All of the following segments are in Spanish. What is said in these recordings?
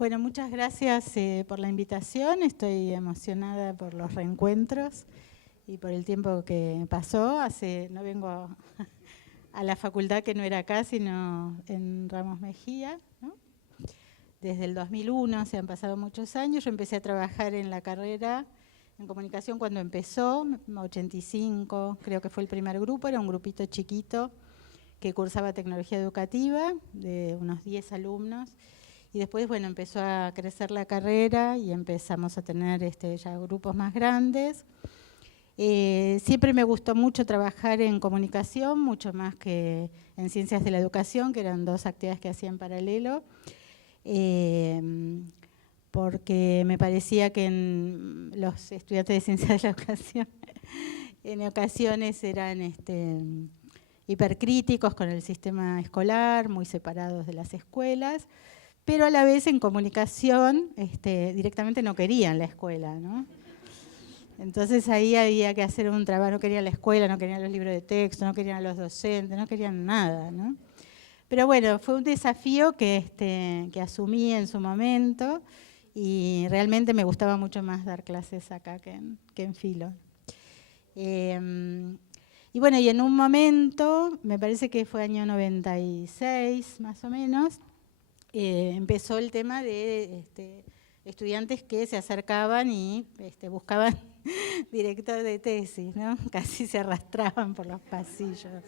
Bueno, muchas gracias por la invitación. Estoy emocionada por los reencuentros y por el tiempo que pasó. No vengo a la facultad, que no era acá, sino en Ramos Mejía, ¿no? Desde el 2001, se han pasado muchos años. Yo empecé a trabajar en la carrera en comunicación cuando empezó, 85, creo que fue el primer grupo, era un grupito chiquito que cursaba tecnología educativa, de unos 10 alumnos. Y después, bueno, empezó a crecer la carrera y empezamos a tener ya grupos más grandes. Siempre me gustó mucho trabajar en comunicación, mucho más que en ciencias de la educación, que eran dos actividades que hacía en paralelo, porque me parecía que los estudiantes de ciencias de la educación en ocasiones eran hipercríticos con el sistema escolar, muy separados de las escuelas, pero a la vez en comunicación directamente no querían la escuela, ¿no? Entonces ahí había que hacer un trabajo, no querían la escuela, no querían los libros de texto, no querían a los docentes, no querían nada, ¿no? Pero bueno, fue un desafío que asumí en su momento y realmente me gustaba mucho más dar clases acá que en Filo. Y bueno, y en un momento, me parece que fue año 96 más o menos, empezó el tema de estudiantes que se acercaban y buscaban director de tesis, ¿no? Casi se arrastraban por los pasillos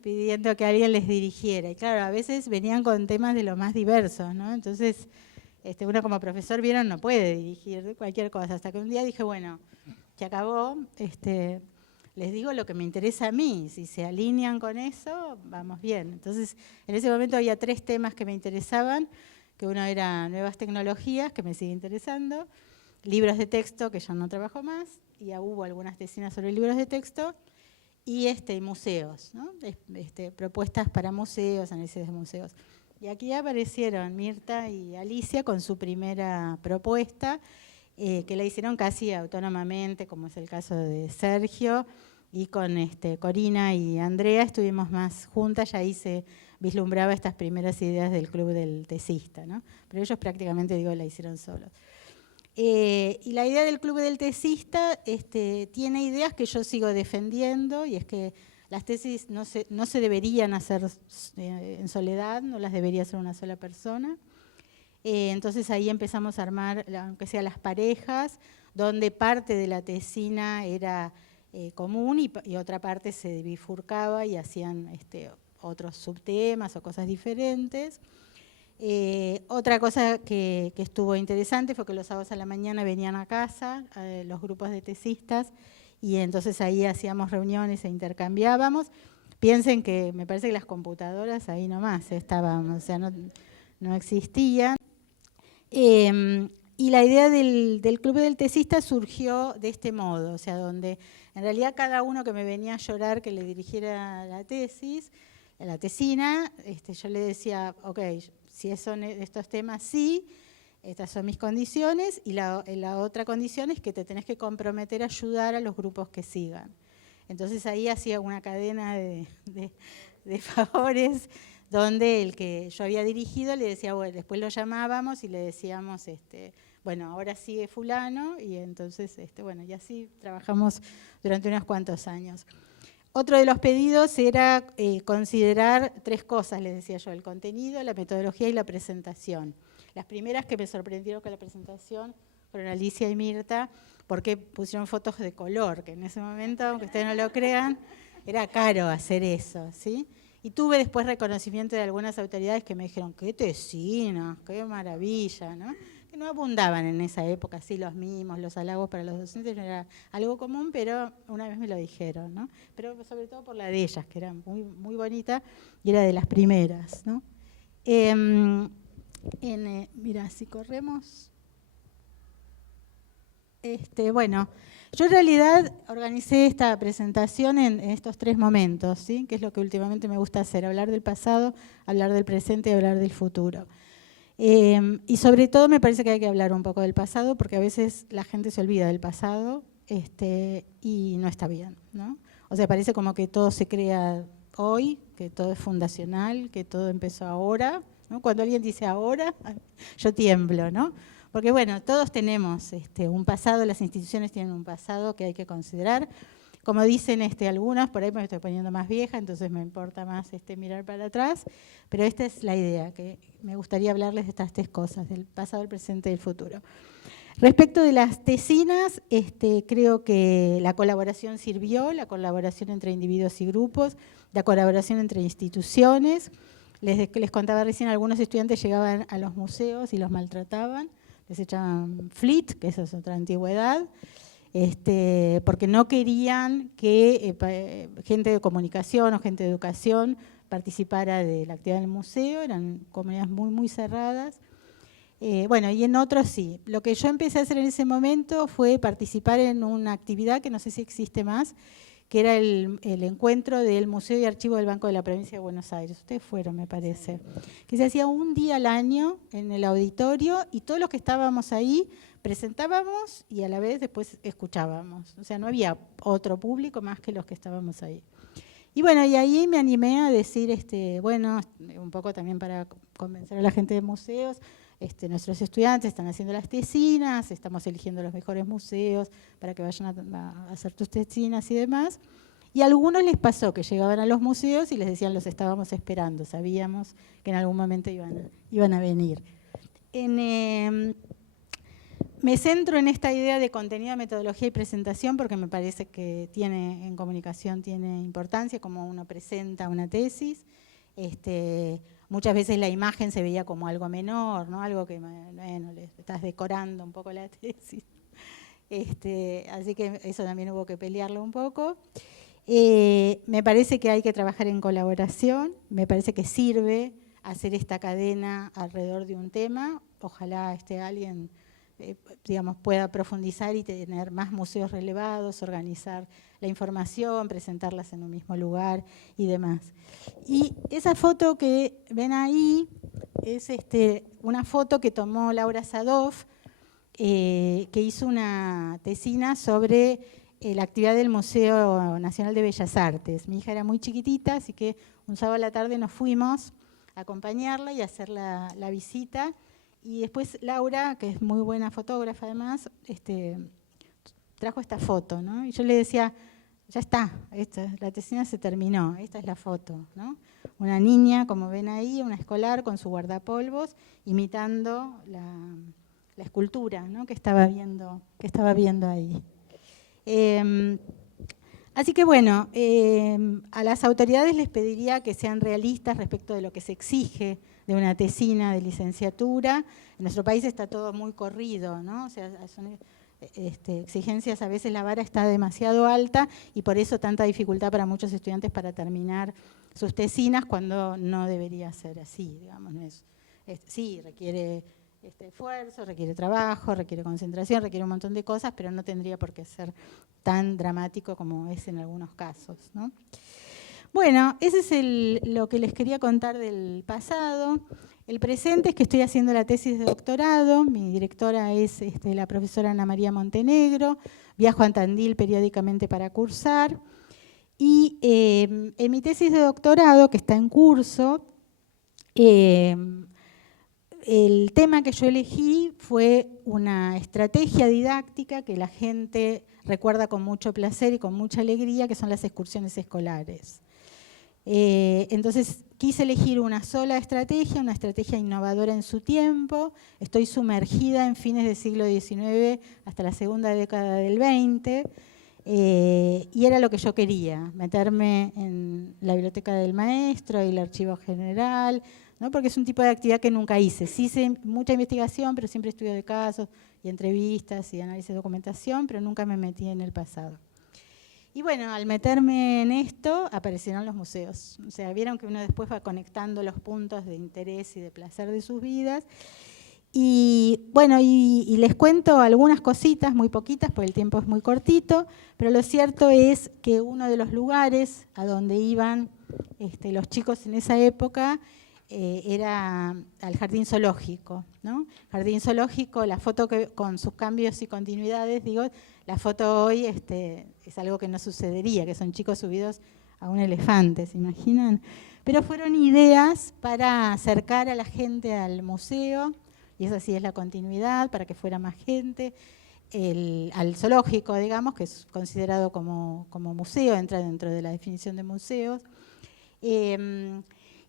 pidiendo que alguien les dirigiera. Y claro, a veces venían con temas de lo más diversos, ¿no? Entonces, uno como profesor, vieron, no puede dirigir cualquier cosa. Hasta que un día dije, bueno, se acabó, les digo lo que me interesa a mí, si se alinean con eso, vamos bien. Entonces, en ese momento había 3 temas que me interesaban, que uno era nuevas tecnologías, que me sigue interesando, libros de texto, que yo no trabajo más, y ya hubo algunas tesinas sobre libros de texto, y museos, ¿no? Propuestas para museos, análisis de museos. Y aquí aparecieron Mirta y Alicia con su primera propuesta, que la hicieron casi autónomamente, como es el caso de Sergio, y con Corina y Andrea estuvimos más juntas, y ahí se vislumbraba estas primeras ideas del Club del Tesista, ¿no? Pero ellos prácticamente, la hicieron solos. Y la idea del Club del Tesista tiene ideas que yo sigo defendiendo, y es que las tesis no se deberían hacer en soledad, no las debería hacer una sola persona. Entonces ahí empezamos a armar, aunque sea las parejas, donde parte de la tesina era común y otra parte se bifurcaba y hacían otros subtemas o cosas diferentes. Otra cosa que estuvo interesante fue que los sábados a la mañana venían a casa los grupos de tesistas, y entonces ahí hacíamos reuniones e intercambiábamos. Piensen que me parece que las computadoras ahí nomás estaban, o sea, no existían. Y la idea del Club del Tesista surgió de este modo, o sea, donde en realidad cada uno que me venía a llorar que le dirigiera la tesis, la tesina, yo le decía, ok, si son estos temas, sí, estas son mis condiciones, y la otra condición es que te tenés que comprometer a ayudar a los grupos que sigan. Entonces ahí hacía una cadena de favores, donde el que yo había dirigido le decía, bueno, después lo llamábamos y le decíamos, bueno, ahora sigue fulano, y entonces, bueno, y así trabajamos durante unos cuantos años. Otro de los pedidos era considerar 3 cosas, les decía yo: el contenido, la metodología y la presentación. Las primeras que me sorprendieron con la presentación fueron Alicia y Mirta, porque pusieron fotos de color, que en ese momento, aunque ustedes no lo crean, era caro hacer eso, ¿sí? Y tuve después reconocimiento de algunas autoridades que me dijeron, qué tesinas, qué maravilla, ¿no? Que no abundaban en esa época, sí, los mimos, los halagos para los docentes no era algo común, pero una vez me lo dijeron, ¿no? Pero sobre todo por la de ellas, que era muy, muy bonita y era de las primeras, ¿no? Mira, si corremos. Bueno, yo en realidad organicé esta presentación en estos 3 momentos, ¿sí? Que es lo que últimamente me gusta hacer: hablar del pasado, hablar del presente y hablar del futuro. Y sobre todo me parece que hay que hablar un poco del pasado, porque a veces la gente se olvida del pasado y no está bien, ¿no? O sea, parece como que todo se crea hoy, que todo es fundacional, que todo empezó ahora, ¿no? Cuando alguien dice ahora, yo tiemblo, ¿no? Porque bueno, todos tenemos un pasado, las instituciones tienen un pasado que hay que considerar. Como dicen algunos, por ahí me estoy poniendo más vieja, entonces me importa más mirar para atrás, pero esta es la idea, que me gustaría hablarles de estas tres cosas, del pasado, el presente y el futuro. Respecto de las tesinas, creo que la colaboración sirvió, la colaboración entre individuos y grupos, la colaboración entre instituciones. Les contaba recién, algunos estudiantes llegaban a los museos y los maltrataban, les echaban flit, que eso es otra antigüedad, porque no querían que gente de comunicación o gente de educación participara de la actividad del museo, eran comunidades muy, muy cerradas. Bueno, y en otros sí. Lo que yo empecé a hacer en ese momento fue participar en una actividad que no sé si existe más, que era el encuentro del Museo y Archivo del Banco de la Provincia de Buenos Aires. Ustedes fueron, me parece. Que se hacía un día al año en el auditorio y todos los que estábamos ahí presentábamos y a la vez después escuchábamos. O sea, no había otro público más que los que estábamos ahí. Y bueno, y ahí me animé a decir, bueno, un poco también para convencer a la gente de museos, nuestros estudiantes están haciendo las tesinas, estamos eligiendo los mejores museos para que vayan a hacer tus tesinas y demás. Y a algunos les pasó que llegaban a los museos y les decían, los estábamos esperando, sabíamos que en algún momento iban a venir. Me centro en esta idea de contenido, metodología y presentación porque me parece que en comunicación tiene importancia, como uno presenta una tesis. Muchas veces la imagen se veía como algo menor, ¿no? Algo que, bueno, le estás decorando un poco la tesis. Así que eso también hubo que pelearlo un poco. Me parece que hay que trabajar en colaboración, me parece que sirve hacer esta cadena alrededor de un tema. Ojalá alguien digamos, pueda profundizar y tener más museos relevados, organizar la información, presentarlas en un mismo lugar y demás. Y esa foto que ven ahí es una foto que tomó Laura Sadov, que hizo una tesina sobre la actividad del Museo Nacional de Bellas Artes. Mi hija era muy chiquitita, así que un sábado a la tarde nos fuimos a acompañarla y a hacer la visita. Y después Laura, que es muy buena fotógrafa además, trajo esta foto, ¿no? Y yo le decía, ya está, la tesina se terminó, esta es la foto, ¿no? Una niña, como ven ahí, una escolar con su guardapolvos, imitando la escultura, ¿no? que estaba viendo ahí. Así que bueno, a las autoridades les pediría que sean realistas respecto de lo que se exige de una tesina de licenciatura. En nuestro país está todo muy corrido, ¿no? O sea, son exigencias, a veces la vara está demasiado alta y por eso tanta dificultad para muchos estudiantes para terminar sus tesinas cuando no debería ser así, digamos. No es, sí, requiere esfuerzo, requiere trabajo, requiere concentración, requiere un montón de cosas, pero no tendría por qué ser tan dramático como es en algunos casos, ¿no? Bueno, ese es lo que les quería contar del pasado. El presente es que estoy haciendo la tesis de doctorado, mi directora es la profesora Ana María Montenegro, viajo a Tandil periódicamente para cursar, y en mi tesis de doctorado, que está en curso, el tema que yo elegí fue una estrategia didáctica que la gente recuerda con mucho placer y con mucha alegría, que son las excursiones escolares. Entonces quise elegir una sola estrategia, una estrategia innovadora en su tiempo. Estoy sumergida en fines del siglo XIX hasta la segunda década del XX, y era lo que yo quería, meterme en la biblioteca del maestro y el archivo general, ¿no? Porque es un tipo de actividad que nunca hice. Sí hice mucha investigación, pero siempre estudio de casos y entrevistas y análisis de documentación, pero nunca me metí en el pasado. Y bueno, al meterme en esto, aparecieron los museos. O sea, vieron que uno después va conectando los puntos de interés y de placer de sus vidas. Y bueno, y les cuento algunas cositas, muy poquitas, porque el tiempo es muy cortito, pero lo cierto es que uno de los lugares a donde iban los chicos en esa época era al jardín zoológico, ¿no? Jardín zoológico, la foto que con sus cambios y continuidades, digo, la foto hoy es algo que no sucedería, que son chicos subidos a un elefante, ¿se imaginan? Pero fueron ideas para acercar a la gente al museo, y esa sí es la continuidad, para que fuera más gente, al zoológico, digamos, que es considerado como museo, entra dentro de la definición de museos.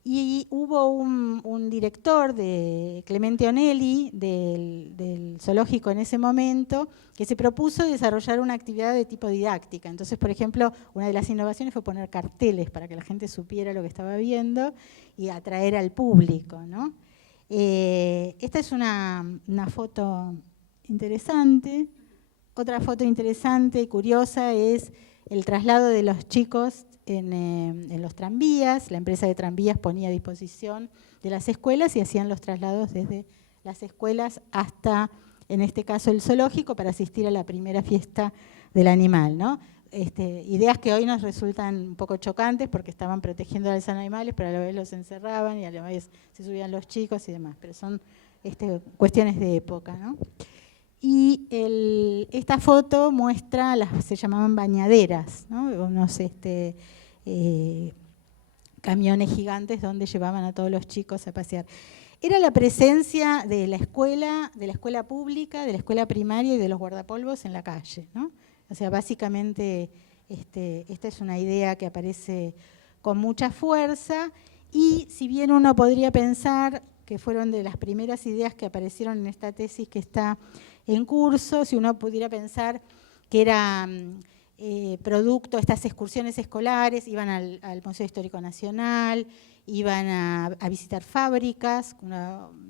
Y hubo un director, de Clemente Onelli, del zoológico en ese momento, que se propuso desarrollar una actividad de tipo didáctica. Entonces, por ejemplo, una de las innovaciones fue poner carteles para que la gente supiera lo que estaba viendo y atraer al público, ¿no? Esta es una foto interesante. Otra foto interesante y curiosa es el traslado de los chicos en los tranvías. La empresa de tranvías ponía a disposición de las escuelas y hacían los traslados desde las escuelas hasta, en este caso, el zoológico para asistir a la primera fiesta del animal, ¿no? Ideas que hoy nos resultan un poco chocantes porque estaban protegiendo a los animales, pero a la vez los encerraban y a la vez se subían los chicos y demás, pero son cuestiones de época, ¿no? Y esta foto muestra, se llamaban bañaderas, ¿no? Unos camiones gigantes donde llevaban a todos los chicos a pasear. Era la presencia de la escuela pública, de la escuela primaria y de los guardapolvos en la calle, ¿no? O sea, básicamente esta es una idea que aparece con mucha fuerza, y si bien uno podría pensar que fueron de las primeras ideas que aparecieron en esta tesis que está en curso, si uno pudiera pensar que era producto de estas excursiones escolares, iban al Museo Histórico Nacional, iban a visitar fábricas,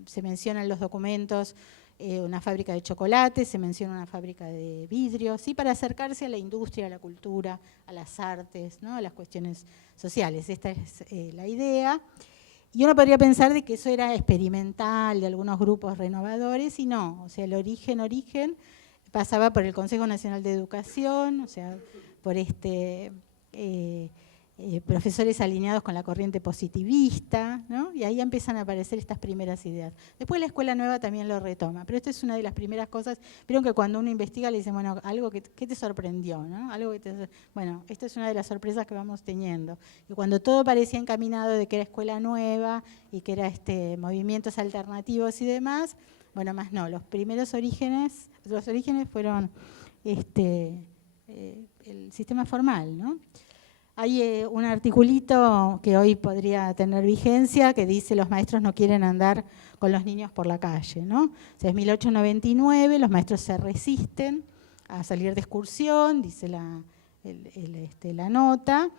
se menciona en los documentos una fábrica de chocolate, se menciona una fábrica de vidrio, ¿sí? Para acercarse a la industria, a la cultura, a las artes, ¿no? A las cuestiones sociales. Esta es la idea. Y uno podría pensar de que eso era experimental de algunos grupos renovadores, y no. O sea, el origen pasaba por el Consejo Nacional de Educación, o sea, por profesores alineados con la corriente positivista, ¿no? Y ahí empiezan a aparecer estas primeras ideas. Después la Escuela Nueva también lo retoma, pero esta es una de las primeras cosas. Vieron que cuando uno investiga le dicen, bueno, algo que te sorprendió, ¿no? Bueno, esta es una de las sorpresas que vamos teniendo. Y cuando todo parecía encaminado de que era Escuela Nueva y que era movimientos alternativos y demás, bueno, más no. Los orígenes fueron el sistema formal, ¿no? Hay un articulito que hoy podría tener vigencia que dice: los maestros no quieren andar con los niños por la calle, ¿no? O sea, es 1899, los maestros se resisten a salir de excursión, dice la nota.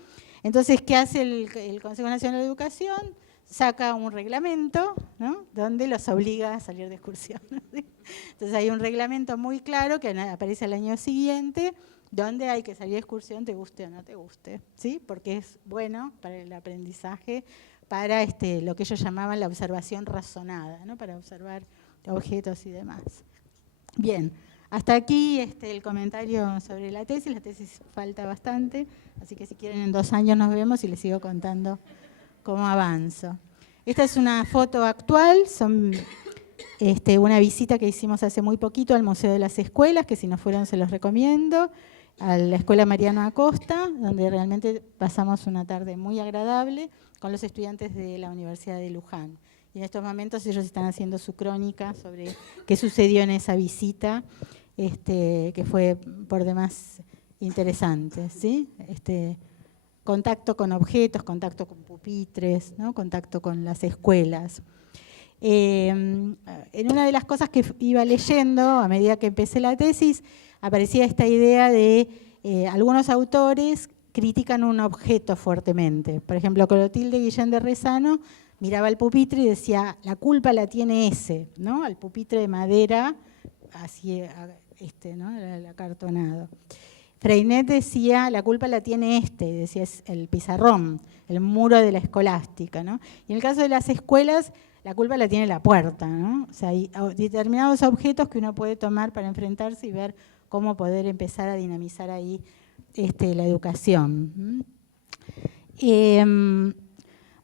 Entonces, ¿qué hace el Consejo Nacional de Educación? Saca un reglamento, ¿no? Donde los obliga a salir de excursión. Entonces hay un reglamento muy claro que aparece al año siguiente, donde hay que salir de excursión, te guste o no te guste, ¿sí? Porque es bueno para el aprendizaje, para lo que ellos llamaban la observación razonada, ¿no? Para observar objetos y demás. Bien, hasta aquí el comentario sobre la tesis falta bastante, así que si quieren en 2 años nos vemos y les sigo contando cómo avanzo. Esta es una foto actual, son una visita que hicimos hace muy poquito al Museo de las Escuelas, que si no fueron se los recomiendo, a la Escuela Mariano Acosta, donde realmente pasamos una tarde muy agradable con los estudiantes de la Universidad de Luján. Y en estos momentos ellos están haciendo su crónica sobre qué sucedió en esa visita, que fue por demás interesante, ¿sí? Contacto con objetos, contacto con pupitres, ¿no? Contacto con las escuelas. En una de las cosas que iba leyendo a medida que empecé la tesis, aparecía esta idea de algunos autores critican un objeto fuertemente. Por ejemplo, Clotilde Guillén de Rezano miraba el pupitre y decía, la culpa la tiene ese, ¿no? Al pupitre de madera, así, ¿no? El acartonado. Freinet decía, la culpa la tiene decía, es el pizarrón, el muro de la escolástica, ¿no? Y en el caso de las escuelas, la culpa la tiene la puerta, ¿no? O sea, hay determinados objetos que uno puede tomar para enfrentarse y ver cómo poder empezar a dinamizar ahí la educación.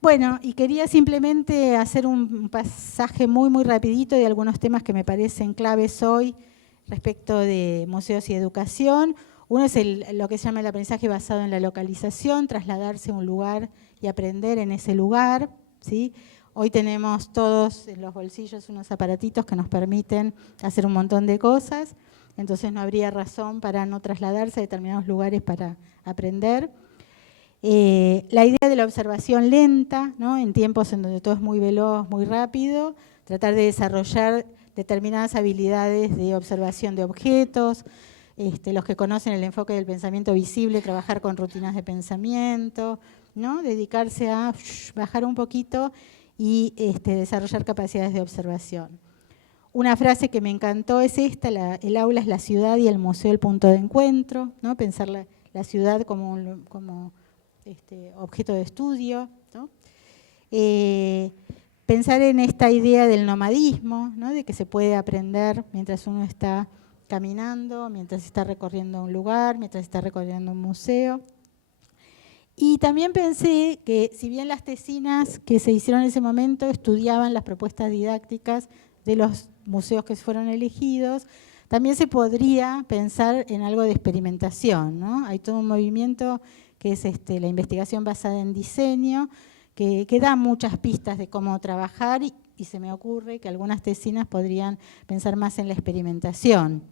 Bueno, y quería simplemente hacer un pasaje muy, muy rapidito de algunos temas que me parecen claves hoy respecto de museos y educación. Uno es lo que se llama el aprendizaje basado en la localización, trasladarse a un lugar y aprender en ese lugar, ¿sí? Hoy tenemos todos en los bolsillos unos aparatitos que nos permiten hacer un montón de cosas, entonces no habría razón para no trasladarse a determinados lugares para aprender. La idea de la observación lenta, ¿no? En tiempos en donde todo es muy veloz, muy rápido, tratar de desarrollar determinadas habilidades de observación de objetos, los que conocen el enfoque del pensamiento visible, trabajar con rutinas de pensamiento, ¿no? Dedicarse a bajar un poquito y desarrollar capacidades de observación. Una frase que me encantó es esta: el aula es la ciudad y el museo el punto de encuentro, ¿no? Pensar la ciudad como objeto de estudio, ¿no? Pensar en esta idea del nomadismo, ¿no? De que se puede aprender mientras uno está caminando, mientras está recorriendo un lugar, mientras está recorriendo un museo. Y también pensé que si bien las tesinas que se hicieron en ese momento estudiaban las propuestas didácticas de los museos que fueron elegidos, también se podría pensar en algo de experimentación, ¿no? Hay todo un movimiento que es la investigación basada en diseño, que da muchas pistas de cómo trabajar y se me ocurre que algunas tesinas podrían pensar más en la experimentación.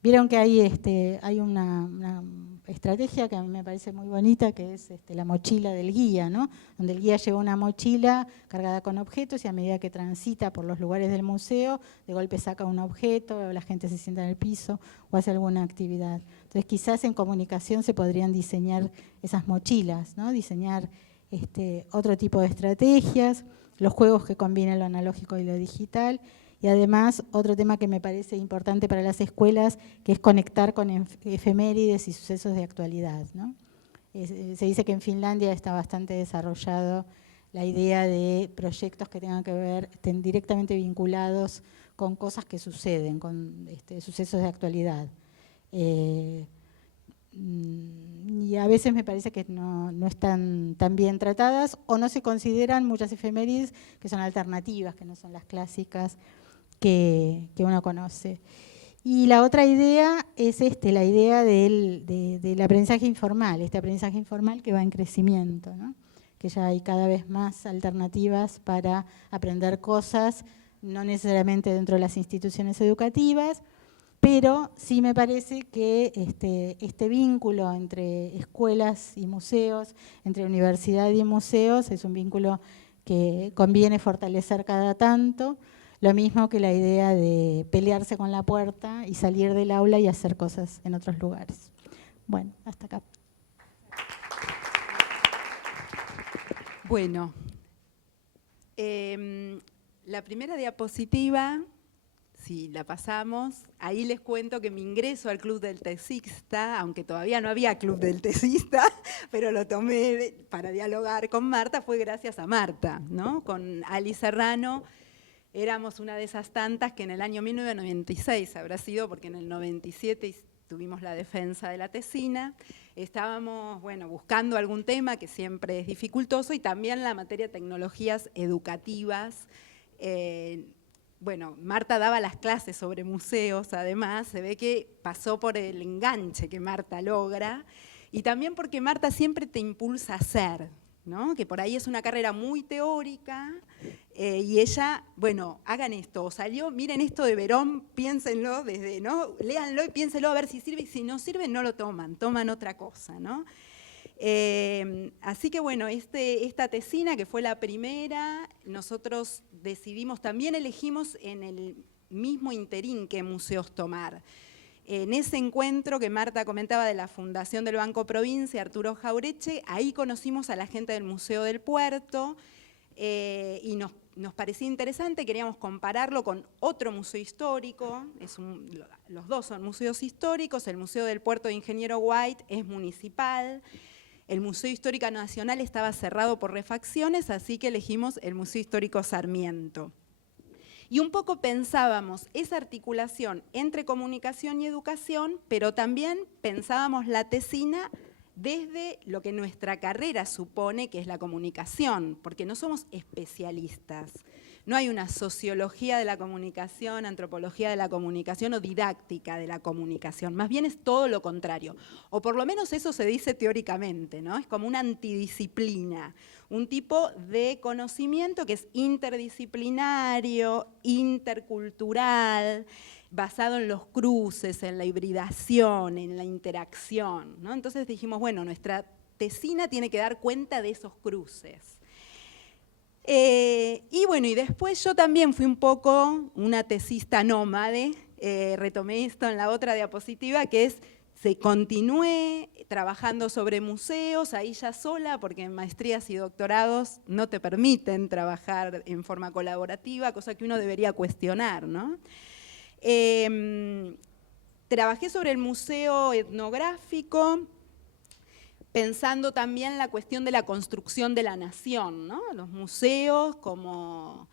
Vieron que hay una estrategia que a mí me parece muy bonita, que es la mochila del guía, ¿no? Donde el guía lleva una mochila cargada con objetos y a medida que transita por los lugares del museo, de golpe saca un objeto, la gente se sienta en el piso o hace alguna actividad. Entonces quizás en comunicación se podrían diseñar esas mochilas, ¿no? Diseñar otro tipo de estrategias, los juegos que combinen lo analógico y lo digital. Y además, otro tema que me parece importante para las escuelas, que es conectar con efemérides y sucesos de actualidad, ¿no? Se dice que en Finlandia está bastante desarrollado la idea de proyectos que tengan que ver, estén directamente vinculados con cosas que suceden, con sucesos de actualidad. Y a veces me parece que no están tan bien tratadas o no se consideran muchas efemérides que son alternativas, que no son las clásicas que uno conoce. Y la otra idea es la idea del aprendizaje informal, este aprendizaje informal que va en crecimiento, ¿no? Que ya hay cada vez más alternativas para aprender cosas, no necesariamente dentro de las instituciones educativas, pero sí me parece que este vínculo entre escuelas y museos, entre universidad y museos, es un vínculo que conviene fortalecer cada tanto. Lo mismo que la idea de pelearse con la puerta y salir del aula y hacer cosas en otros lugares. Bueno, hasta acá. Bueno, la primera diapositiva, si la pasamos, ahí les cuento que mi ingreso al Club del Tesista, aunque todavía no había Club del Tesista, pero lo tomé para dialogar con Marta, fue gracias a Marta, ¿no? Con Ali Serrano. Éramos una de esas tantas que en el año 1996 habrá sido, porque en el 97 tuvimos la defensa de la tesina, estábamos buscando algún tema que siempre es dificultoso y también la materia de tecnologías educativas. Marta daba las clases sobre museos, además, se ve que pasó por el enganche que Marta logra y también porque Marta siempre te impulsa a hacer, ¿no? Que por ahí es una carrera muy teórica y ella, hagan esto, salió, miren esto de Verón, piénsenlo, ¿no? Léanlo y piénsenlo a ver si sirve, y si no sirve no lo toman otra cosa, ¿no? Así que esta tesina que fue la primera, nosotros decidimos, también elegimos en el mismo interín qué museos tomar. En ese encuentro que Marta comentaba de la Fundación del Banco Provincia, Arturo Jaureche, ahí conocimos a la gente del Museo del Puerto y nos parecía interesante, queríamos compararlo con otro museo histórico, los dos son museos históricos, el Museo del Puerto de Ingeniero White es municipal, el Museo Histórico Nacional estaba cerrado por refacciones, así que elegimos el Museo Histórico Sarmiento. Y un poco pensábamos esa articulación entre comunicación y educación, pero también pensábamos la tesina desde lo que nuestra carrera supone, que es la comunicación, porque no somos especialistas. No hay una sociología de la comunicación, antropología de la comunicación o didáctica de la comunicación. Más bien es todo lo contrario. O por lo menos eso se dice teóricamente, ¿no? Es como una antidisciplina, un tipo de conocimiento que es interdisciplinario, intercultural, basado en los cruces, en la hibridación, en la interacción, ¿no? Entonces dijimos, bueno, nuestra tesina tiene que dar cuenta de esos cruces. Y bueno, y después yo también fui un poco una tesista nómade, retomé esto en la otra diapositiva, que es, continué trabajando sobre museos, ahí ya sola, porque en maestrías y doctorados no te permiten trabajar en forma colaborativa, cosa que uno debería cuestionar, ¿no? Trabajé sobre el museo etnográfico, pensando también la cuestión de la construcción de la nación, ¿no? Los museos, como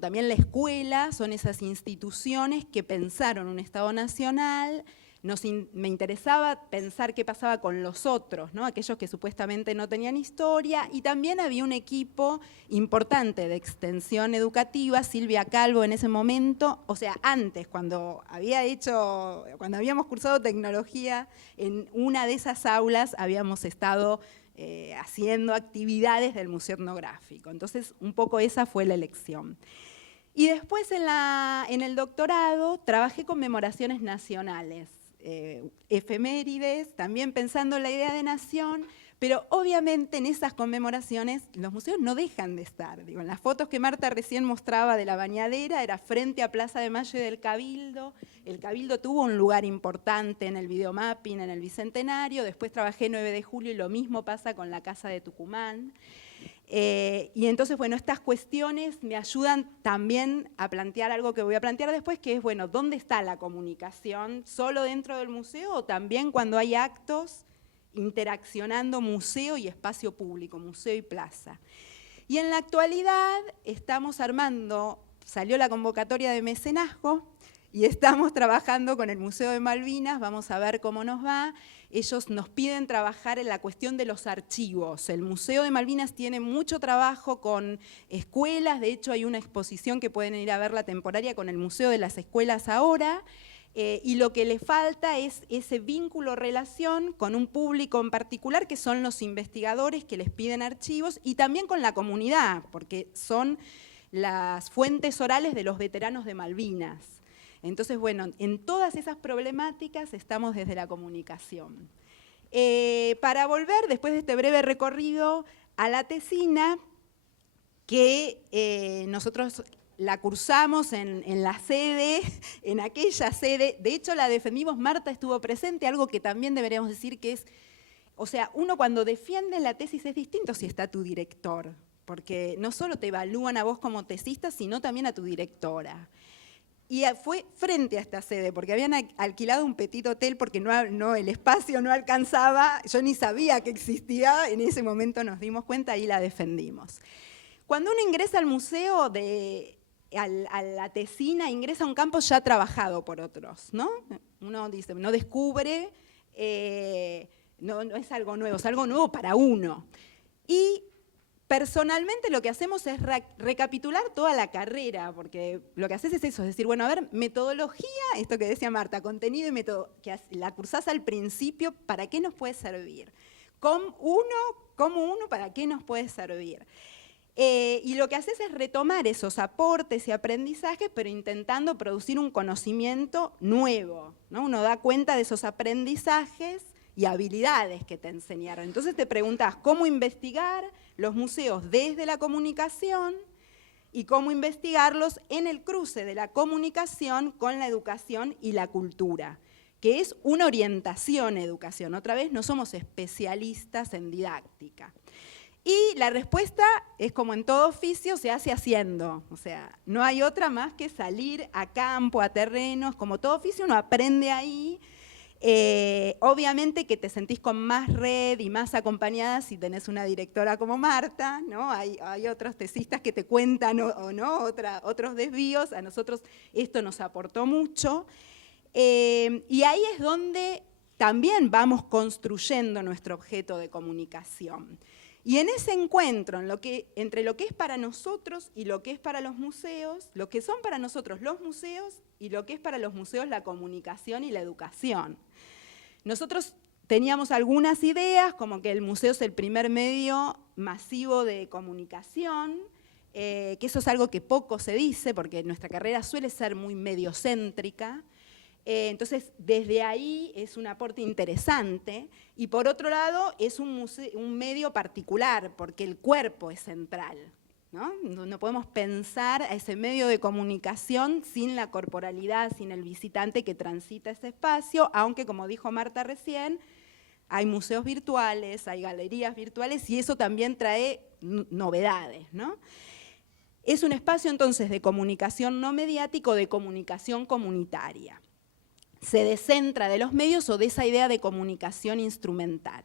también la escuela, son esas instituciones que pensaron un Estado nacional. Me interesaba pensar qué pasaba con los otros, ¿no? Aquellos que supuestamente no tenían historia, y también había un equipo importante de extensión educativa, Silvia Calvo en ese momento, o sea, antes, cuando habíamos cursado tecnología, en una de esas aulas habíamos estado haciendo actividades del Museo Etnográfico. Entonces, un poco esa fue la elección. Y después en el doctorado trabajé conmemoraciones nacionales. Efemérides, también pensando en la idea de nación, pero obviamente en esas conmemoraciones los museos no dejan de estar. Digo, en las fotos que Marta recién mostraba de la Bañadera, era frente a Plaza de Mayo y del Cabildo. El Cabildo tuvo un lugar importante en el videomapping, en el Bicentenario. Después trabajé 9 de julio y lo mismo pasa con la Casa de Tucumán. Y entonces, bueno, estas cuestiones me ayudan también a plantear algo que voy a plantear después, que es, bueno, ¿dónde está la comunicación? ¿Solo dentro del museo o también cuando hay actos interaccionando museo y espacio público, museo y plaza? Y en la actualidad estamos salió la convocatoria de mecenazgo y estamos trabajando con el Museo de Malvinas, vamos a ver cómo nos va. Ellos nos piden trabajar en la cuestión de los archivos. El Museo de Malvinas tiene mucho trabajo con escuelas, de hecho hay una exposición que pueden ir a ver, la temporaria, con el Museo de las Escuelas ahora, y lo que le falta es ese vínculo, relación con un público en particular, que son los investigadores que les piden archivos, y también con la comunidad, porque son las fuentes orales de los veteranos de Malvinas. Entonces, bueno, en todas esas problemáticas estamos desde la comunicación. Para volver, después de este breve recorrido, a la tesina, que nosotros la cursamos en la sede, en aquella sede, de hecho la defendimos, Marta estuvo presente, algo que también deberíamos decir que es, o sea, uno cuando defiende la tesis es distinto si está tu director, porque no solo te evalúan a vos como tesista, sino también a tu directora. Y fue frente a esta sede, porque habían alquilado un petit hotel porque el espacio no alcanzaba, yo ni sabía que existía, en ese momento nos dimos cuenta y la defendimos. Cuando uno ingresa al museo, a la tesina, ingresa a un campo ya trabajado por otros, ¿no? Uno dice, no descubre, no es algo nuevo, es algo nuevo para uno. Y personalmente lo que hacemos es recapitular toda la carrera, porque lo que haces es eso, es decir, bueno, a ver, metodología, esto que decía Marta, contenido y método, que la cursás al principio, ¿para qué nos puede servir? ¿Cómo uno, para qué nos puede servir? Y lo que haces es retomar esos aportes y aprendizajes, pero intentando producir un conocimiento nuevo, ¿no? Uno da cuenta de esos aprendizajes y habilidades que te enseñaron. Entonces te preguntás cómo investigar los museos desde la comunicación y cómo investigarlos en el cruce de la comunicación con la educación y la cultura, que es una orientación a educación. Otra vez, no somos especialistas en didáctica. Y la respuesta es como en todo oficio, se hace haciendo. O sea, no hay otra más que salir a campo, a terrenos, como todo oficio, uno aprende ahí. Obviamente que te sentís con más red y más acompañada si tenés una directora como Marta, ¿no? Hay otros tesistas que te cuentan otros desvíos, a nosotros esto nos aportó mucho. Y ahí es donde también vamos construyendo nuestro objeto de comunicación. Y en ese encuentro entre lo que es para nosotros y lo que es para los museos, lo que son para nosotros los museos y lo que es para los museos la comunicación y la educación. Nosotros teníamos algunas ideas, como que el museo es el primer medio masivo de comunicación, que eso es algo que poco se dice, porque nuestra carrera suele ser muy mediocéntrica. Entonces, desde ahí es un aporte interesante. Y por otro lado, es un medio particular, porque el cuerpo es central, ¿no? No podemos pensar a ese medio de comunicación sin la corporalidad, sin el visitante que transita ese espacio, aunque, como dijo Marta recién, hay museos virtuales, hay galerías virtuales, y eso también trae novedades, ¿no? Es un espacio, entonces, de comunicación no mediático, de comunicación comunitaria. Se descentra de los medios o de esa idea de comunicación instrumental.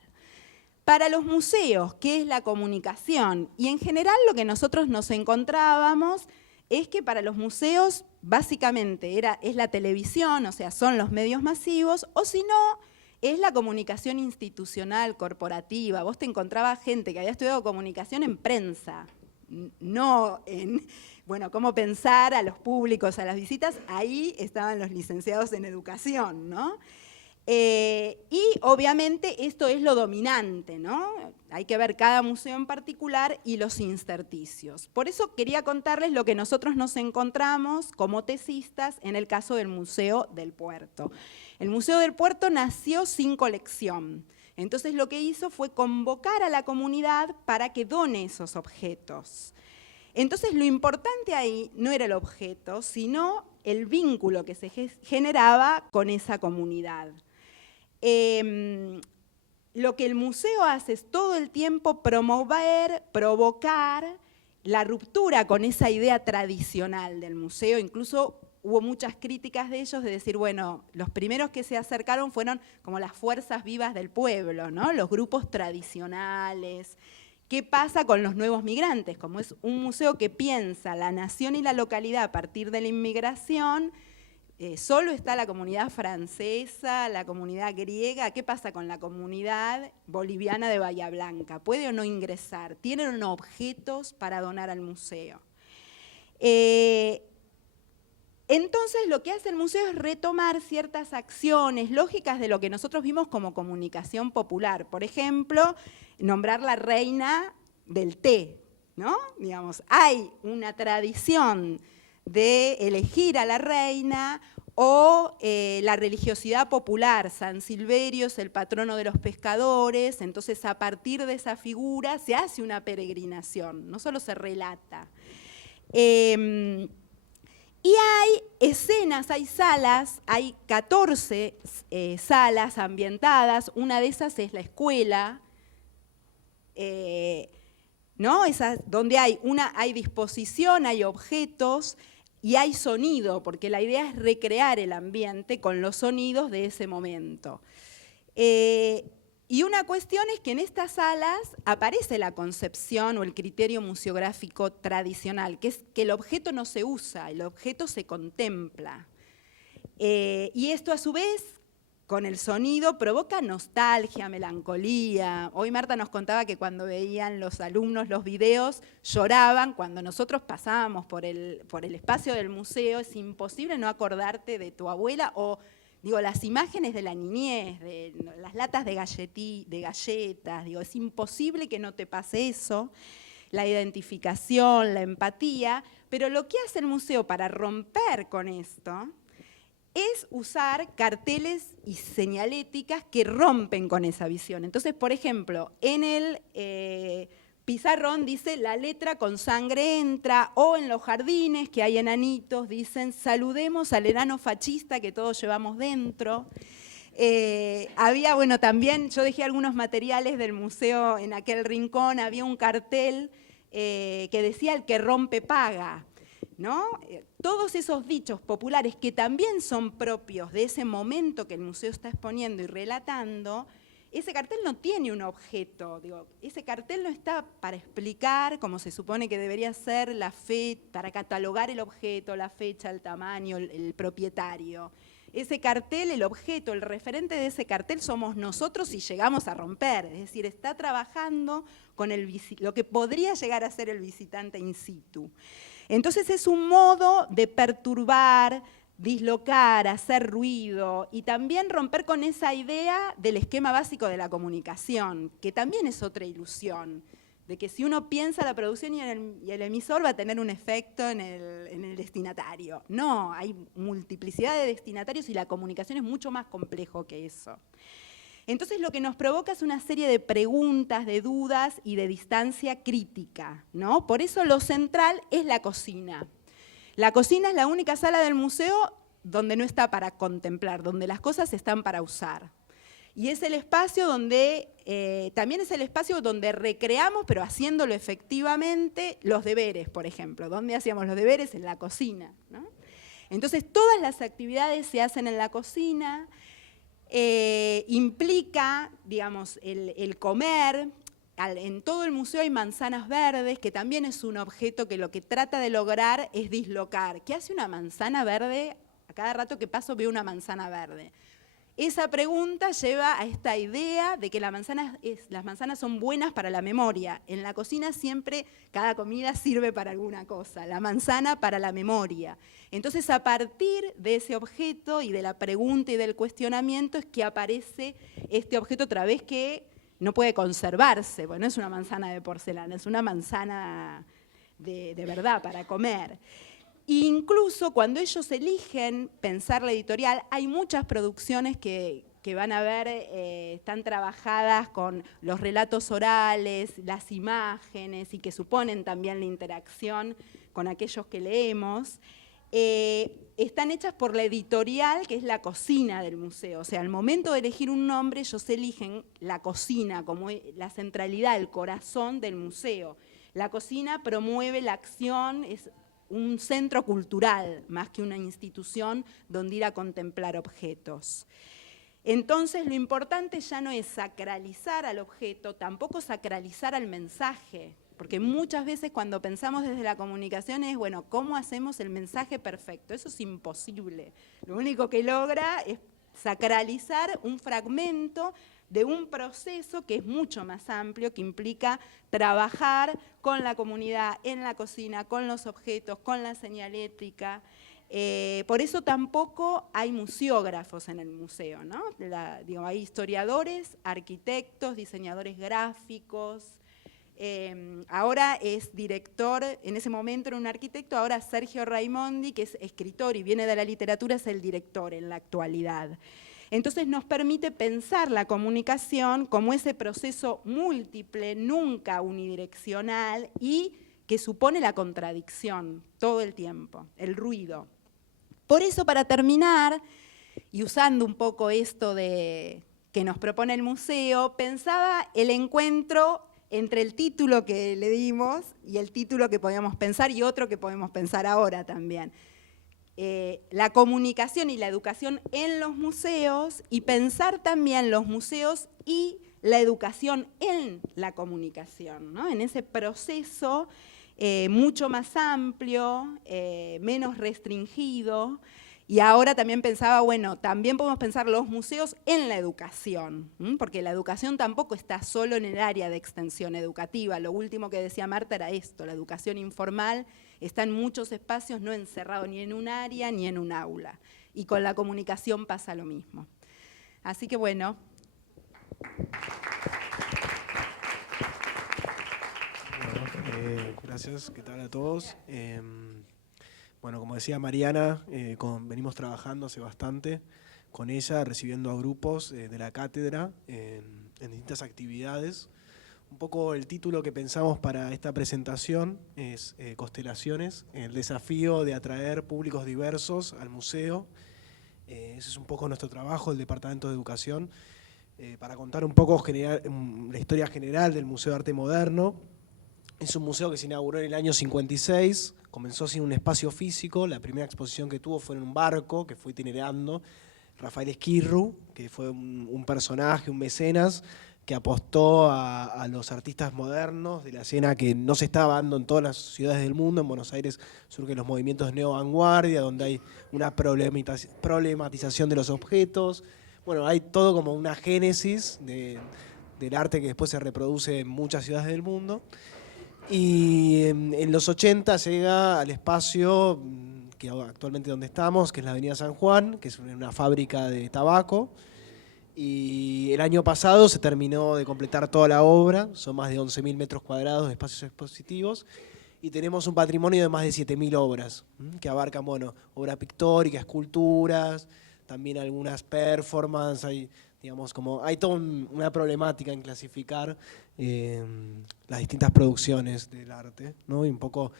Para los museos, ¿qué es la comunicación? Y en general lo que nosotros nos encontrábamos es que para los museos básicamente es la televisión, o sea, son los medios masivos, o si no, es la comunicación institucional, corporativa. Vos te encontrabas gente que había estudiado comunicación en prensa, no en, bueno, cómo pensar a los públicos, a las visitas. Ahí estaban los licenciados en educación, ¿no? Y obviamente esto es lo dominante, ¿no? Hay que ver cada museo en particular y los intersticios. Por eso quería contarles lo que nosotros nos encontramos como tesistas en el caso del Museo del Puerto. El Museo del Puerto nació sin colección. Entonces lo que hizo fue convocar a la comunidad para que done esos objetos. Entonces lo importante ahí no era el objeto, sino el vínculo que se generaba con esa comunidad. Lo que el museo hace es todo el tiempo promover, provocar la ruptura con esa idea tradicional del museo. Incluso hubo muchas críticas de ellos de decir, bueno, los primeros que se acercaron fueron como las fuerzas vivas del pueblo, ¿no? Los grupos tradicionales. ¿Qué pasa con los nuevos migrantes? Como es un museo que piensa la nación y la localidad a partir de la inmigración, solo está la comunidad francesa, la comunidad griega. ¿Qué pasa con la comunidad boliviana de Bahía Blanca? ¿Puede o no ingresar? ¿Tienen o no objetos para donar al museo? Entonces lo que hace el museo es retomar ciertas acciones lógicas de lo que nosotros vimos como comunicación popular. Por ejemplo, nombrar la reina del té, ¿no? Digamos, hay una tradición de elegir a la reina, o la religiosidad popular. San Silverio es el patrono de los pescadores, entonces a partir de esa figura se hace una peregrinación, no solo se relata. Y hay escenas, hay salas, hay 14 salas ambientadas, una de esas es la escuela, ¿no? Esa, donde hay disposición, hay objetos y hay sonido, porque la idea es recrear el ambiente con los sonidos de ese momento. Y una cuestión es que en estas salas aparece la concepción o el criterio museográfico tradicional, que es que el objeto no se usa, el objeto se contempla. Y esto a su vez, con el sonido, provoca nostalgia, melancolía. Hoy Marta nos contaba que cuando veían los alumnos los videos, lloraban. Cuando nosotros pasábamos por el espacio del museo, es imposible no acordarte de tu abuela o, digo, las imágenes de la niñez, de las latas de galletas, digo, es imposible que no te pase eso, la identificación, la empatía, pero lo que hace el museo para romper con esto es usar carteles y señaléticas que rompen con esa visión. Entonces, por ejemplo, en el pizarrón dice la letra con sangre entra, o en los jardines que hay enanitos dicen saludemos al enano fascista que todos llevamos dentro. Había, bueno, también yo dejé algunos materiales del museo en aquel rincón, había un cartel que decía el que rompe paga, ¿no? Todos esos dichos populares que también son propios de ese momento que el museo está exponiendo y relatando. Ese cartel no tiene un objeto, digo, ese cartel no está para explicar, como se supone que debería ser, la fe, para catalogar el objeto, la fecha, el tamaño, el propietario. ese cartel, el objeto, el referente de ese cartel somos nosotros si llegamos a romper. Es decir, está trabajando con lo que podría llegar a ser el visitante in situ. Entonces es un modo de perturbar, dislocar, hacer ruido y también romper con esa idea del esquema básico de la comunicación, que también es otra ilusión, de que si uno piensa la producción y el emisor va a tener un efecto en el destinatario. No, hay multiplicidad de destinatarios y la comunicación es mucho más complejo que eso. Entonces lo que nos provoca es una serie de preguntas, de dudas y de distancia crítica, ¿no? Por eso lo central es la cocina. La cocina es la única sala del museo donde no está para contemplar, donde las cosas están para usar. Y es el espacio donde, también es el espacio donde recreamos, pero haciéndolo efectivamente, los deberes, por ejemplo. ¿Dónde hacíamos los deberes? En la cocina, ¿no? Entonces, todas las actividades se hacen en la cocina, implica, digamos, el comer. En todo el museo hay manzanas verdes, que también es un objeto que lo que trata de lograr es dislocar. ¿Qué hace una manzana verde? A cada rato que paso veo una manzana verde. Esa pregunta lleva a esta idea de que las manzanas son buenas para la memoria. En la cocina siempre cada comida sirve para alguna cosa, la manzana para la memoria. Entonces, a partir de ese objeto y de la pregunta y del cuestionamiento es que aparece este objeto otra vez que no puede conservarse. Bueno, no es una manzana de porcelana, es una manzana de verdad para comer. Incluso cuando ellos eligen pensar la editorial, hay muchas producciones que van a ver, están trabajadas con los relatos orales, las imágenes y que suponen también la interacción con aquellos que leemos. Están hechas por la editorial, que es la cocina del museo. O sea, al momento de elegir un nombre, ellos eligen la cocina como la centralidad, el corazón del museo. La cocina promueve la acción, es un centro cultural, más que una institución donde ir a contemplar objetos. Entonces, lo importante ya no es sacralizar al objeto, tampoco sacralizar al mensaje, porque muchas veces cuando pensamos desde la comunicación es, bueno, ¿cómo hacemos el mensaje perfecto? Eso es imposible. Lo único que logra es sacralizar un fragmento de un proceso que es mucho más amplio, que implica trabajar con la comunidad, en la cocina, con los objetos, con la señalética. Por eso tampoco hay museógrafos en el museo, ¿no? Hay historiadores, arquitectos, diseñadores gráficos. Ahora es director, en ese momento era un arquitecto, ahora Sergio Raimondi, que es escritor y viene de la literatura, es el director en la actualidad. Entonces nos permite pensar la comunicación como ese proceso múltiple, nunca unidireccional y que supone la contradicción todo el tiempo, el ruido. Por eso, para terminar, y usando un poco esto que nos propone el museo, pensaba el encuentro entre el título que le dimos y el título que podíamos pensar y otro que podemos pensar ahora también. La comunicación y la educación en los museos y pensar también los museos y la educación en la comunicación, ¿no? En ese proceso mucho más amplio, menos restringido. Y ahora también pensaba, bueno, también podemos pensar los museos en la educación, porque la educación tampoco está solo en el área de extensión educativa. Lo último que decía Marta era esto, la educación informal está en muchos espacios, no encerrado ni en un área ni en un aula. Y con la comunicación pasa lo mismo. Así que bueno. Gracias, ¿qué tal a todos? Bueno, como decía Mariana, venimos trabajando hace bastante con ella, recibiendo a grupos de la cátedra en distintas actividades. Un poco el título que pensamos para esta presentación es Constelaciones, el desafío de atraer públicos diversos al museo. Ese es un poco nuestro trabajo, el Departamento de Educación, para contar un poco la historia general del Museo de Arte Moderno. Es un museo que se inauguró en el año 56, comenzó sin un espacio físico, la primera exposición que tuvo fue en un barco que fue itinerando, Rafael Esquirru, que fue un personaje, un mecenas, que apostó a los artistas modernos de la escena que no se estaba dando en todas las ciudades del mundo. En Buenos Aires surgen los movimientos neo-vanguardia, donde hay una problematización de los objetos. Bueno, hay todo como una génesis del arte que después se reproduce en muchas ciudades del mundo. Y en los 80 llega al espacio que actualmente donde estamos, que es la Avenida San Juan, que es una fábrica de tabaco. Y el año pasado se terminó de completar toda la obra, son más de 11.000 metros cuadrados de espacios expositivos, y tenemos un patrimonio de más de 7.000 obras, que abarcan, bueno, obra pictórica, esculturas, también algunas performances, hay, digamos, hay toda una problemática en clasificar las distintas producciones del arte, ¿no? Y un poco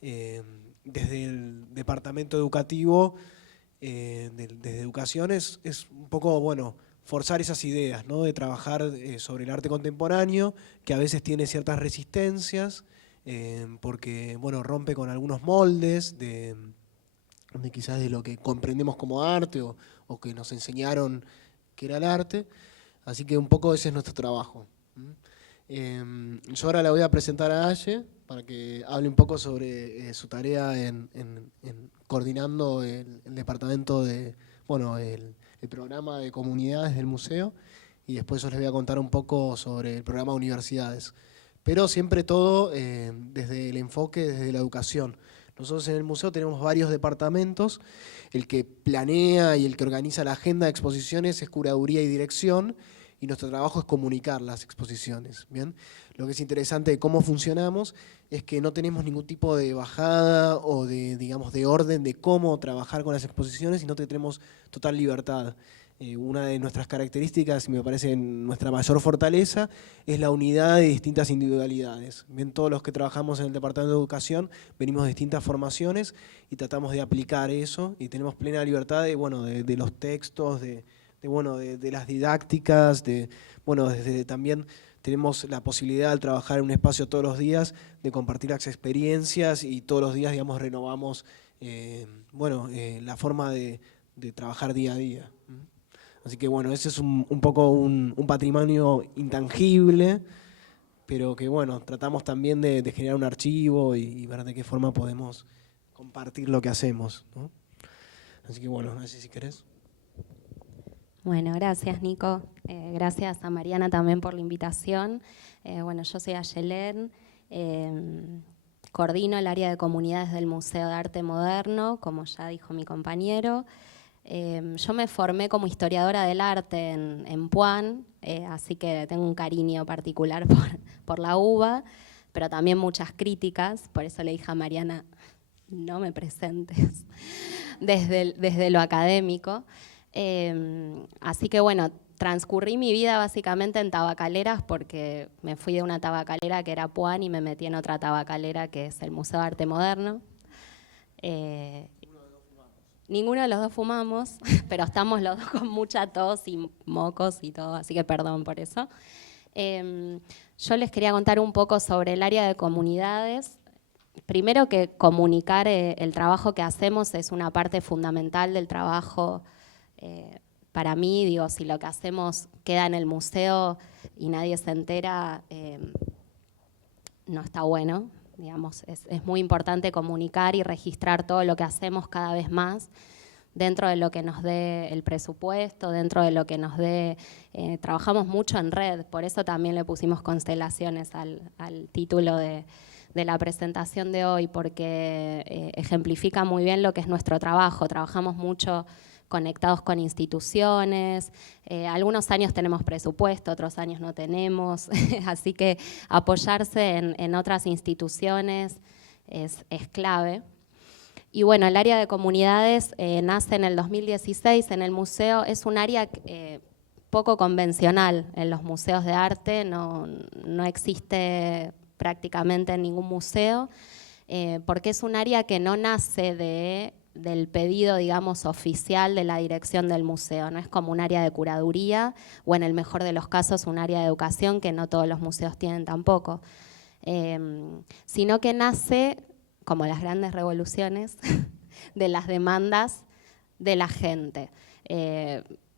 desde el departamento educativo, desde educación es un poco, bueno, forzar esas ideas, ¿no? De trabajar sobre el arte contemporáneo, que a veces tiene ciertas resistencias, porque, bueno, rompe con algunos moldes de quizás de lo que comprendemos como arte o que nos enseñaron que era el arte. Así que un poco ese es nuestro trabajo. Yo ahora la voy a presentar a Aye para que hable un poco sobre su tarea en coordinando el departamento de, bueno, el programa de comunidades del museo, y después yo les voy a contar un poco sobre el programa de universidades. Pero siempre todo desde el enfoque, desde la educación. Nosotros en el museo tenemos varios departamentos, el que planea y el que organiza la agenda de exposiciones es curaduría y dirección, y nuestro trabajo es comunicar las exposiciones, ¿bien? Lo que es interesante de cómo funcionamos es que no tenemos ningún tipo de bajada o de, digamos, de orden de cómo trabajar con las exposiciones, sino que tenemos total libertad. Una de nuestras características, y me parece nuestra mayor fortaleza, es la unidad de distintas individualidades. Bien, todos los que trabajamos en el Departamento de Educación venimos de distintas formaciones y tratamos de aplicar eso, y tenemos plena libertad de, bueno, de los textos, de las didácticas, bueno, desde también tenemos la posibilidad de trabajar en un espacio todos los días, de compartir las experiencias, y todos los días, digamos, renovamos la forma de trabajar día a día. Así que bueno, ese es un poco un patrimonio intangible, pero que bueno, tratamos también de generar un archivo y ver de qué forma podemos compartir lo que hacemos, ¿no? Así que bueno, no sé si querés. Bueno, gracias Nico, gracias a Mariana también por la invitación. Bueno, yo soy Ayelén, coordino el área de comunidades del Museo de Arte Moderno, como ya dijo mi compañero. Yo me formé como historiadora del arte en Puan, así que tengo un cariño particular por la UBA, pero también muchas críticas, por eso le dije a Mariana, no me presentes desde lo académico. Así que bueno, transcurrí mi vida básicamente en tabacaleras porque me fui de una tabacalera que era Puan y me metí en otra tabacalera que es el Museo de Arte Moderno. Ninguno de los dos fumamos, pero estamos los dos con mucha tos y mocos y todo, así que perdón por eso. Yo les quería contar un poco sobre el área de comunidades. Primero que comunicar el trabajo que hacemos es una parte fundamental del trabajo. Para mí, digo, si lo que hacemos queda en el museo y nadie se entera, no está bueno. Digamos, es muy importante comunicar y registrar todo lo que hacemos cada vez más dentro de lo que nos dé el presupuesto, dentro de lo que nos dé... trabajamos mucho en red, por eso también le pusimos constelaciones al título de la presentación de hoy, porque ejemplifica muy bien lo que es nuestro trabajo. Trabajamos mucho conectados con instituciones, algunos años tenemos presupuesto, otros años no tenemos, así que apoyarse en otras instituciones es clave. Y bueno, el área de comunidades nace en el 2016 en el museo, es un área poco convencional en los museos de arte, no existe prácticamente en ningún museo, porque es un área que no nace del pedido, digamos, oficial de la dirección del museo. No es como un área de curaduría o, en el mejor de los casos, un área de educación, que no todos los museos tienen tampoco, sino que nace, como las grandes revoluciones, de las demandas de la gente.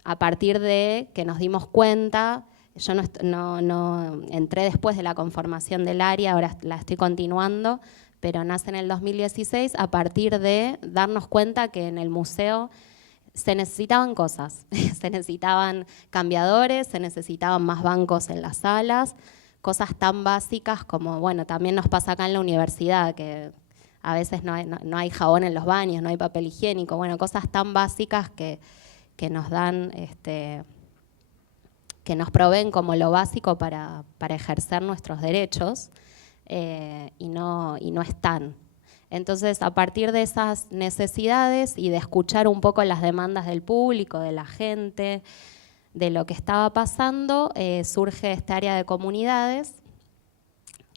A partir de que nos dimos cuenta Yo no entré después de la conformación del área, ahora la estoy continuando, pero nace en el 2016 a partir de darnos cuenta que en el museo se necesitaban cosas, se necesitaban cambiadores, se necesitaban más bancos en las salas, cosas tan básicas como, bueno, también nos pasa acá en la universidad, que a veces no hay jabón en los baños, no hay papel higiénico, bueno, cosas tan básicas que nos dan, que nos proveen como lo básico para ejercer nuestros derechos, y no están. Entonces, a partir de esas necesidades y de escuchar un poco las demandas del público, de la gente, de lo que estaba pasando, surge esta área de comunidades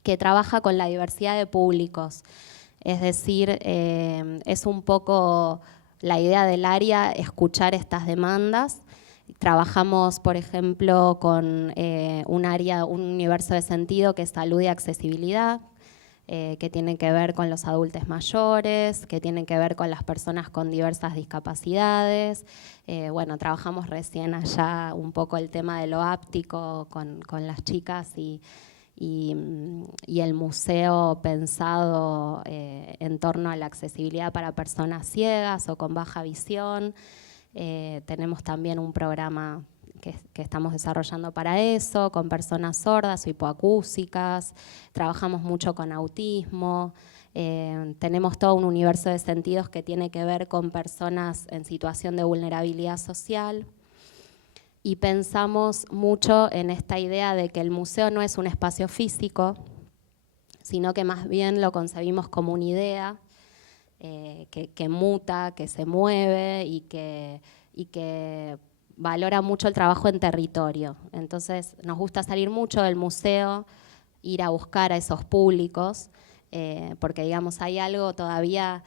que trabaja con la diversidad de públicos. Es decir, es un poco la idea del área escuchar estas demandas. Trabajamos, por ejemplo, con un universo de sentido que es salud y accesibilidad, que tiene que ver con los adultos mayores, que tiene que ver con las personas con diversas discapacidades. Bueno, trabajamos recién allá un poco el tema de lo áptico con las chicas y el museo pensado en torno a la accesibilidad para personas ciegas o con baja visión. Tenemos también un programa que estamos desarrollando para eso, con personas sordas o hipoacúsicas, trabajamos mucho con autismo, tenemos todo un universo de sentidos que tiene que ver con personas en situación de vulnerabilidad social. Y pensamos mucho en esta idea de que el museo no es un espacio físico, sino que más bien lo concebimos como una idea que muta, que se mueve y que valora mucho el trabajo en territorio. Entonces nos gusta salir mucho del museo, ir a buscar a esos públicos, porque digamos hay algo todavía,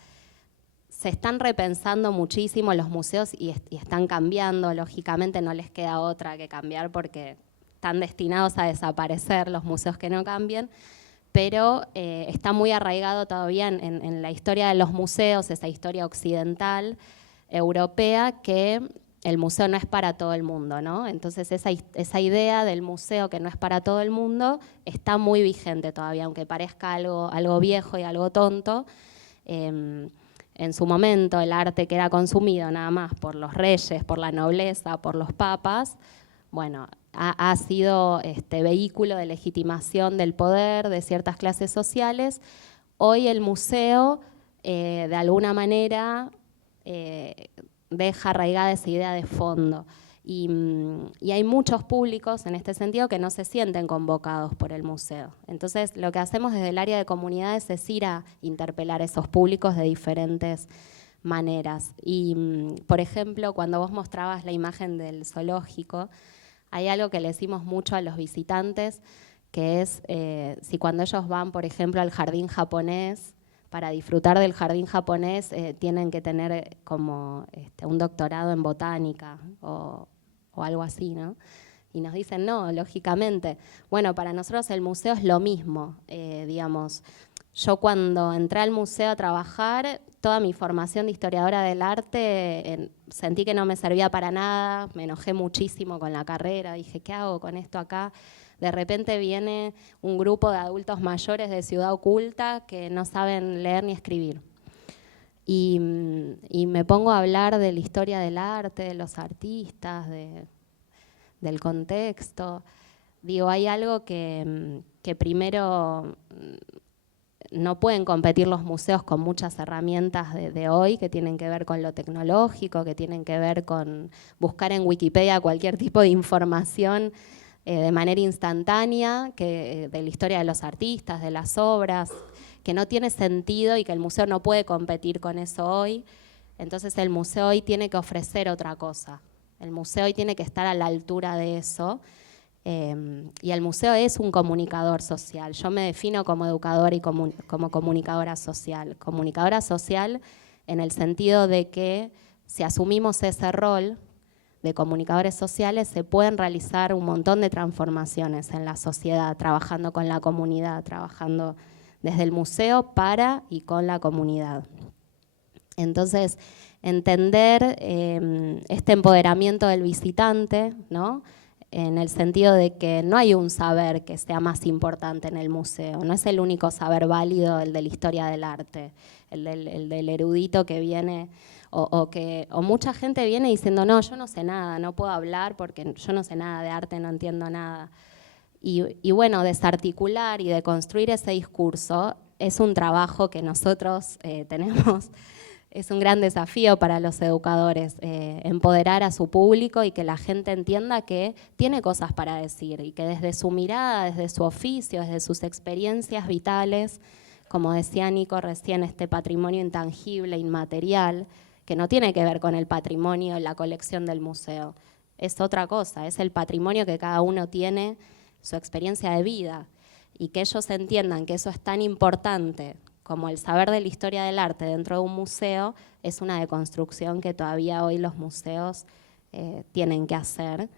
se están repensando muchísimo los museos y están cambiando, lógicamente no les queda otra que cambiar porque están destinados a desaparecer los museos que no cambien, pero está muy arraigado todavía en la historia de los museos, esa historia occidental, europea, que el museo no es para todo el mundo, ¿no? Entonces esa idea del museo que no es para todo el mundo está muy vigente todavía, aunque parezca algo viejo y algo tonto. En su momento el arte que era consumido nada más por los reyes, por la nobleza, por los papas, bueno, ha sido vehículo de legitimación del poder de ciertas clases sociales. Hoy el museo, de alguna manera, deja arraigada esa idea de fondo. Y hay muchos públicos en este sentido que no se sienten convocados por el museo. Entonces, lo que hacemos desde el área de comunidades es ir a interpelar a esos públicos de diferentes maneras. Y, por ejemplo, cuando vos mostrabas la imagen del zoológico, hay algo que le decimos mucho a los visitantes, que es si cuando ellos van, por ejemplo, al jardín japonés, para disfrutar del jardín japonés tienen que tener como un doctorado en botánica o algo así, ¿no? Y nos dicen, no, lógicamente. Bueno, para nosotros el museo es lo mismo, digamos. Yo cuando entré al museo a trabajar, toda mi formación de historiadora del arte, sentí que no me servía para nada, me enojé muchísimo con la carrera, dije, ¿qué hago con esto acá? De repente viene un grupo de adultos mayores de Ciudad Oculta que no saben leer ni escribir. Y me pongo a hablar de la historia del arte, de los artistas, del contexto. Digo, hay algo que primero no pueden competir los museos con muchas herramientas de hoy que tienen que ver con lo tecnológico, que tienen que ver con buscar en Wikipedia cualquier tipo de información de manera instantánea, de la historia de los artistas, de las obras, que no tiene sentido y que el museo no puede competir con eso hoy. Entonces el museo hoy tiene que ofrecer otra cosa. El museo hoy tiene que estar a la altura de eso. Y el museo es un comunicador social. Yo me defino como educadora y como comunicadora social. Comunicadora social en el sentido de que si asumimos ese rol de comunicadores sociales, se pueden realizar un montón de transformaciones en la sociedad, trabajando con la comunidad, trabajando desde el museo para y con la comunidad. Entonces, entender este empoderamiento del visitante, ¿no? en el sentido de que no hay un saber que sea más importante en el museo, no es el único saber válido el de la historia del arte, el del erudito que viene, o mucha gente viene diciendo, no, yo no sé nada, no puedo hablar porque yo no sé nada de arte, no entiendo nada. Y bueno, desarticular y de construir ese discurso es un trabajo que nosotros tenemos. Es un gran desafío para los educadores, empoderar a su público y que la gente entienda que tiene cosas para decir y que desde su mirada, desde su oficio, desde sus experiencias vitales, como decía Nico recién, este patrimonio intangible, inmaterial, que no tiene que ver con el patrimonio en la colección del museo, es otra cosa, es el patrimonio que cada uno tiene, su experiencia de vida, y que ellos entiendan que eso es tan importante como el saber de la historia del arte dentro de un museo, es una deconstrucción que todavía hoy los museos tienen que hacer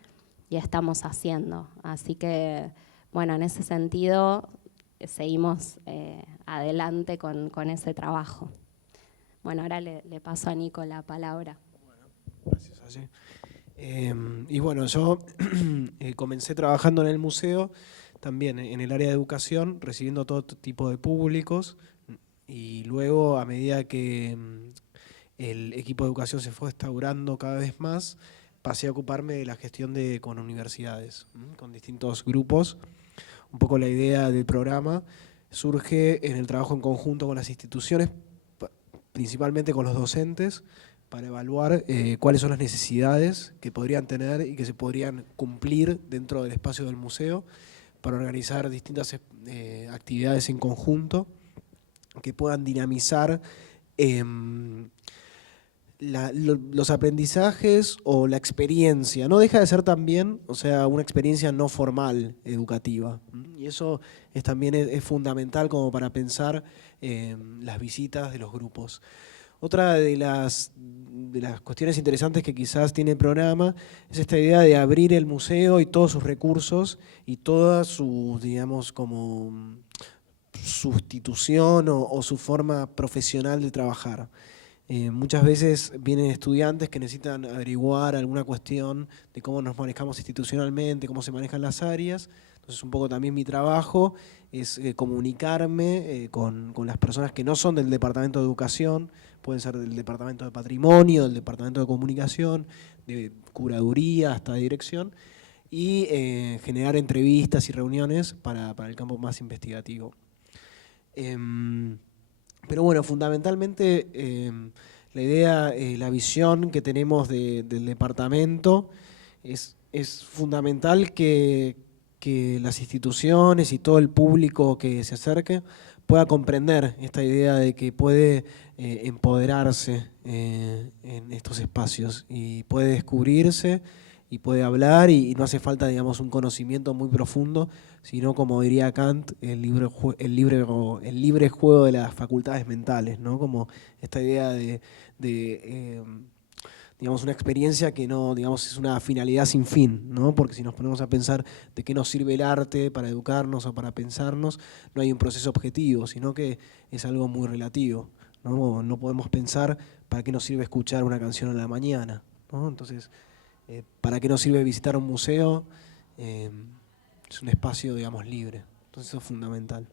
y estamos haciendo. Así que, bueno, en ese sentido seguimos adelante con ese trabajo. Bueno, ahora le paso a Nico la palabra. Bueno, gracias, Aye. Y bueno, yo comencé trabajando en el museo, también en el área de educación, recibiendo todo tipo de públicos, y luego, a medida que el equipo de educación se fue instaurando cada vez más, pasé a ocuparme de la gestión con universidades, con distintos grupos. Un poco la idea del programa surge en el trabajo en conjunto con las instituciones, principalmente con los docentes, para evaluar cuáles son las necesidades que podrían tener y que se podrían cumplir dentro del espacio del museo, para organizar distintas actividades en conjunto que puedan dinamizar los aprendizajes o la experiencia. No deja de ser también, o sea, una experiencia no formal educativa. Y eso también es fundamental como para pensar las visitas de los grupos. Otra de las cuestiones interesantes que quizás tiene el programa es esta idea de abrir el museo y todos sus recursos y toda su, digamos, como sustitución o su forma profesional de trabajar. Muchas veces vienen estudiantes que necesitan averiguar alguna cuestión de cómo nos manejamos institucionalmente, cómo se manejan las áreas. Entonces un poco también mi trabajo es comunicarme con las personas que no son del departamento de educación, pueden ser del departamento de patrimonio, del departamento de comunicación, de curaduría hasta dirección, y generar entrevistas y reuniones para el campo más investigativo. Pero bueno, fundamentalmente la idea, la visión que tenemos del departamento es fundamental que las instituciones y todo el público que se acerque pueda comprender esta idea de que puede empoderarse en estos espacios y puede descubrirse y puede hablar y no hace falta, digamos, un conocimiento muy profundo, sino, como diría Kant, el libre juego de las facultades mentales, ¿no? Como esta idea de digamos, una experiencia que no, digamos, es una finalidad sin fin, ¿no? Porque si nos ponemos a pensar de qué nos sirve el arte para educarnos o para pensarnos, no hay un proceso objetivo, sino que es algo muy relativo, ¿no? No podemos pensar para qué nos sirve escuchar una canción a la mañana, ¿no? Entonces, ¿para qué nos sirve visitar un museo? Es un espacio, digamos, libre. Entonces eso es fundamental.